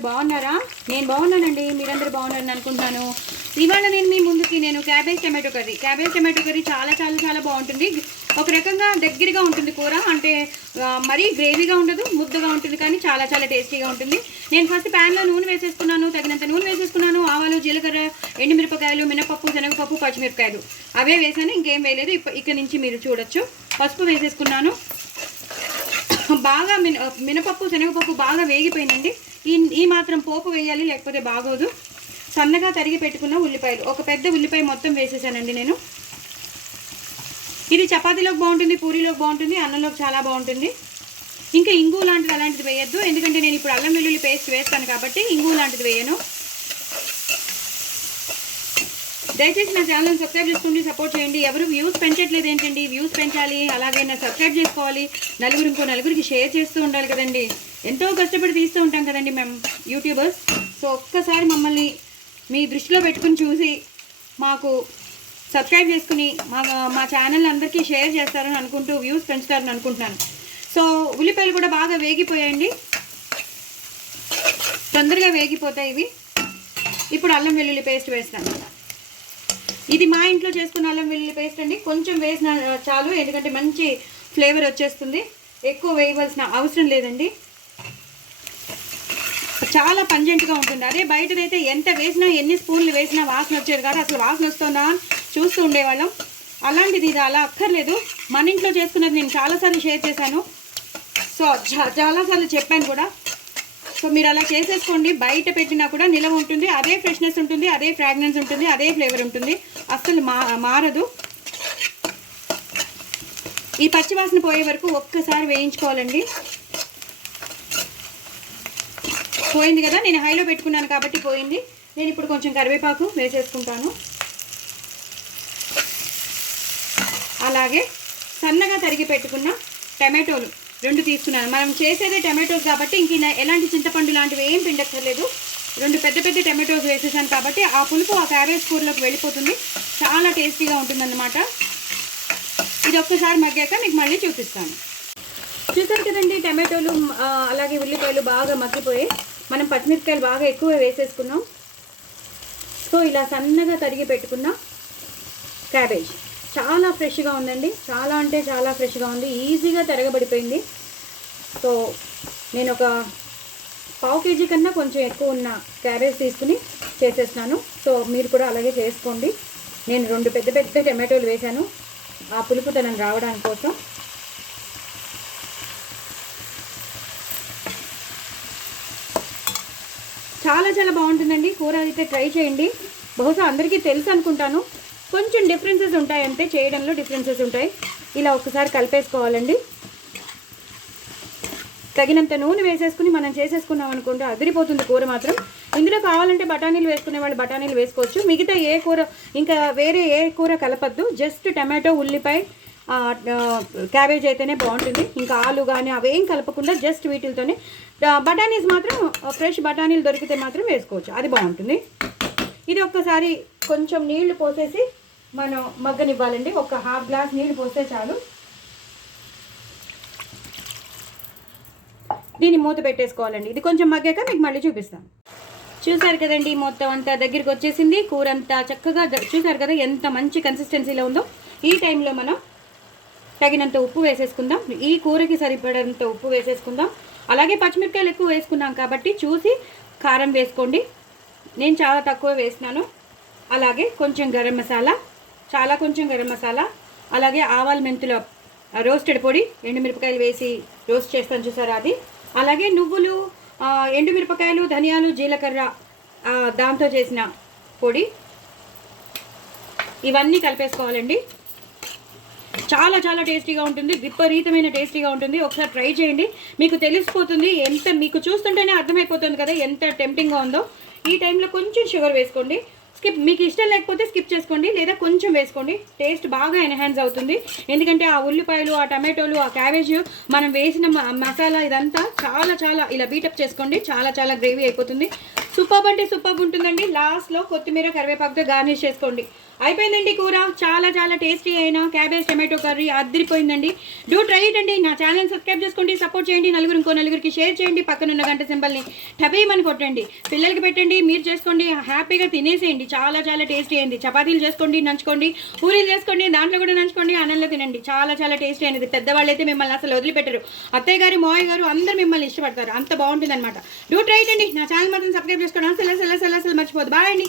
అందరూ బాగున్నారా? నేను బాగున్నానండి, మీరందరూ బాగున్నారని అనుకుంటున్నాను. ఇవాళ నేను మీ ముందుకి క్యాబేజ్ టమాటో కర్రీ చాలా చాలా చాలా బాగుంటుంది. ఒక రకంగా దగ్గరగా ఉంటుంది కూర, అంటే మరీ గ్రేవీగా ఉండదు, ముద్దగా ఉంటుంది, కానీ చాలా చాలా టేస్టీగా ఉంటుంది. నేను ఫస్ట్ ప్యాన్లో నూనె వేసేసుకున్నాను, తగినంత నూనె వేసేసుకున్నాను. ఆవాలు, జీలకర్ర, ఎండుమిరపకాయలు, మినపప్పు, శనగపప్పు, పచ్చిమిరపకాయలు అవే వేసాను, ఇంకేం వేయలేదు. ఇక్కడ నుంచి మీరు చూడొచ్చు. పసుపు వేసేసుకున్నాను. బాగా మినపప్పు, శనగపప్పు బాగా వేగిపోయిందండి. ఈ మాత్రం పోపు వేయాలి, లేకపోతే బాగోదు. సన్నగా తరిగి పెట్టుకున్న ఉల్లిపాయలు, ఒక పెద్ద ఉల్లిపాయ మొత్తం వేసేసానండి నేను. ఇది చపాతీలోకి బాగుంటుంది, పూరీలోకి బాగుంటుంది, అన్నంలోకి చాలా బాగుంటుంది. ఇంకా ఇంగు లాంటిది అలాంటిది వేయద్దు, ఎందుకంటే నేను ఇప్పుడు అల్లం వెల్లుల్లి పేస్ట్ వేస్తాను కాబట్టి ఇంగు లాంటిది వేయను. దయచేసి నా ఛానల్ సబ్స్క్రైబ్ చేసుకోండి, సపోర్ట్ చేయండి. ఎవరు వ్యూస్ పెంచట్లేదు ఏంటండి? వ్యూస్ పెంచాలి, అలాగే నా సబ్స్క్రైబ్ చేసుకోవాలి, నలుగురికి షేర్ చేస్తూ ఉండాలి కదండి. ఎంతో కష్టపడి తీస్తూ ఉంటాం కదండి మేము యూట్యూబర్స్. సో ఒక్కసారి మమ్మల్ని మీ దృష్టిలో పెట్టుకుని చూసి మాకు సబ్స్క్రైబ్ చేసుకుని మా ఛానల్ అందరికీ షేర్ చేస్తారని అనుకుంటూ వ్యూస్ పెంచుతారని అనుకుంటున్నాను. సో ఉల్లిపాయలు కూడా బాగా వేగిపోయాయండి, తొందరగా వేగిపోతాయి ఇవి. ఇప్పుడు అల్లం వెల్లుల్లి పేస్ట్ వేస్తాను. ఇది మా ఇంట్లో చేసుకున్న అల్లం వెల్లుల్లి పేస్ట్ అండి. కొంచెం వేసిన చాలు, ఎందుకంటే మంచి ఫ్లేవర్ వచ్చేస్తుంది. ఎక్కువ వేయవలసిన అవసరం లేదండి, చాలా పంజెంట్గా ఉంటుంది. అదే బయటనైతే ఎంత వేసినా, ఎన్ని స్పూన్లు వేసినా వాసన వచ్చేది కాదు. అసలు వాసన వస్తుందా అని చూస్తూ ఉండేవాళ్ళం. అలాంటిది ఇది అలా అక్కర్లేదు. మన ఇంట్లో చేసుకున్నది నేను చాలాసార్లు షేర్ చేశాను, సో చాలాసార్లు చెప్పాను కూడా. సో మీరు అలా చేసేసుకోండి. బయట పెట్టినా కూడా నిలవ ఉంటుంది, అదే ఫ్రెష్నెస్ ఉంటుంది, అదే ఫ్రాగ్రెన్స్ ఉంటుంది, అదే ఫ్లేవర్ ఉంటుంది, అస్సలు మారదు. ఈ పచ్చివాసన పోయే వరకు ఒక్కసారి వేయించుకోవాలండి. పోయింది కదా, నేను హైలో పెట్టుకున్నాను కాబట్టి పోయింది. నేను ఇప్పుడు కొంచెం కరివేపాకు వేసేసుకుంటాను. అలాగే సన్నగా తరిగి పెట్టుకున్న టమాటోలు 2 తీసుకున్నాను. మనం చేసేదే టమాటోస్ కాబట్టి ఇంక ఎలాంటి చింతపండు లాంటివి ఏం పిండక్కర్లేదు. 2 పెద్ద పెద్ద టమాటోస్ వేసేసాను కాబట్టి ఆ పులుపు ఆ క్యాబేజ్ కూరలోకి వెళ్ళిపోతుంది, చాలా టేస్టీగా ఉంటుందన్నమాట. ఇది ఒక్కసారి మగ్గాక మీకు మళ్ళీ చూపిస్తాను. చూసారు కదండి, టమాటోలు అలాగే ఉల్లిపాయలు బాగా మగ్గిపోయి మనం పచ్చిమిరపకాయలు బాగా ఎక్కువ వేసేసుకున్నాం. సో ఇలా సన్నగా తరిగి పెట్టుకున్న క్యాబేజ్ చాలా ఫ్రెష్గా ఉందండి, చాలా అంటే చాలా ఫ్రెష్గా ఉంది, ఈజీగా తరగబడిపోయింది. సో నేను ఒక ½ కేజీ కన్నా కొంచెం ఎక్కువ ఉన్న క్యాబేజ్ తీసుకుని చేసేస్తున్నాను. సో మీరు కూడా అలాగే చేసుకోండి. నేను 2 పెద్ద పెద్ద టమాటోలు వేశాను ఆ పులుపుతనం రావడానికి కోసం. చాలా చాలా బాగుంటుందండి కూర, అయితే ట్రై చేయండి. బహుశా అందరికీ తెలుసు అనుకుంటాను, కొంచెం డిఫరెన్సెస్ ఉంటాయి అంతే, చేయడంలో డిఫరెన్సెస్ ఉంటాయి. ఇలా ఒక్కసారి కలిపేసుకోవాలండి. తగినంత నూనె వేసేసుకుని మనం చేసేసుకున్నాం అనుకుంటే అదిరిపోతుంది కూర మాత్రం. ఇందులో కావాలంటే బఠానీలు వేసుకునే వాళ్ళు బఠానీలు వేసుకోవచ్చు. మిగతా ఏ కూర, ఇంకా వేరే ఏ కూర కలపద్దు. జస్ట్ టమాటో, ఉల్లిపాయ, క్యాబేజ్ అయితేనే బాగుంటుంది. ఇంకా ఆలు కానీ అవేం కలపకుండా జస్ట్ వీటితోనే. బఠానీస్ మాత్రం ఫ్రెష్ బఠానీలు దొరికితే మాత్రం వేసుకోవచ్చు, అది బాగుంటుంది. ఇది ఒక్కసారి కొంచెం నీళ్లు పోసేసి మనం మగ్గనివ్వాలండి. ఒక ½ గ్లాస్ నీళ్ళు పోస్తే చాలు. దీన్ని మూత పెట్టేసుకోవాలండి. ఇది కొంచెం మగ్గాక మీకు మళ్ళీ చూపిస్తాను. చూసారు కదండి, మొత్తం అంతా దగ్గరికి వచ్చేసింది. కూర అంతా చక్కగా చూసారు కదా ఎంత మంచి కన్సిస్టెన్సీలో ఉందో. ఈ టైంలో మనం తగినంత ఉప్పు వేసేసుకుందాం. ఈ కూరకి సరిపడంత ఉప్పు వేసేసుకుందాం. అలాగే పచ్చిమిరపకాయలు ఎక్కువ వేసుకున్నాం కాబట్టి చూసి కారం వేసుకోండి. నేను చాలా తక్కువ వేసినాను. అలాగే కొంచెం గరం మసాలా, చాలా కొంచెం గరం మసాలా, అలాగే ఆవాల మెంతుల రోస్టెడ్ పొడి, ఎండుమిరపకాయలు వేసి రోస్ట్ చేస్తాను చూసారా అది. అలాగే నువ్వులు, ఎండుమిరపకాయలు, ధనియాలు, జీలకర్ర దాంతో చేసిన పొడి, ఇవన్నీ కలిపేసుకోవాలండి. చాలా చాలా టేస్టీగా ఉంటుంది, విపరీతమైన టేస్టీగా ఉంటుంది. ఒకసారి ట్రై చేయండి, మీకు తెలిసిపోతుంది. మీకు చూస్తుంటేనే అర్థమైపోతుంది కదా ఎంత టెంప్టింగ్గా ఉందో. ఈ టైంలో కొంచెం షుగర్ వేసుకోండి. మీకు ఇష్టం లేకపోతే స్కిప్ చేసుకోండి, లేదా కొంచెం వేసుకోండి. టేస్ట్ బాగా ఎన్హాన్స్ అవుతుంది, ఎందుకంటే ఆ ఉల్లిపాయలు, ఆ టమాటోలు, ఆ క్యాబేజ్, మనం వేసిన మసాలా ఇదంతా చాలా చాలా ఇలా బీటప్ చేసుకోండి. చాలా చాలా గ్రేవీ అయిపోతుంది. సూపర్బ్ అంటే సూపర్బ్ ఉంటుందండి. లాస్ట్లో కొత్తిమీర, కరివేపాకుతో గార్నిష్ చేసుకోండి. అయిపోయిందండి కూర. చాలా చాలా టేస్టీ అయిన క్యాబేజ్ టమాటో కర్రీ అదిరిపోయిందండి. డూ ట్రై ఇట్ అండి. నా ఛానల్ సబ్స్క్రైబ్ చేసుకోండి, సపోర్ట్ చేయండి, ఇంకో నలుగురికి షేర్ చేయండి, పక్కనున్న గంట సింబల్ని టపేమని కొట్టండి, పిల్లలకి పెట్టండి, మీరు చేసుకోండి, హ్యాపీగా తినేసేయండి. చాలా చాలా టేస్టీ అయింది. చపాతీలు చేసుకోండి, నంచుకోండి, పూరీలు చేసుకోండి, దాంట్లో కూడా నంచుకోండి, అన్నంలో తినండి. చాలా చాలా టేస్టీ అనేది. పెద్దవాళ్ళు అయితే మిమ్మల్ని అసలు వదిలిపెట్టరు. అత్తయ్య గారు, మావయ్య గారు అందరూ మిమ్మల్ని ఇష్టపడతారు. అంత బాగుంటుంది అనమాట. డూ ట్రై ఇట్ అండి. నా ఛానల్ మాత్రం సబ్స్క్రైబ్ చేసుకోండి. అసలు మర్చిపోదు. బాయ్ అండి.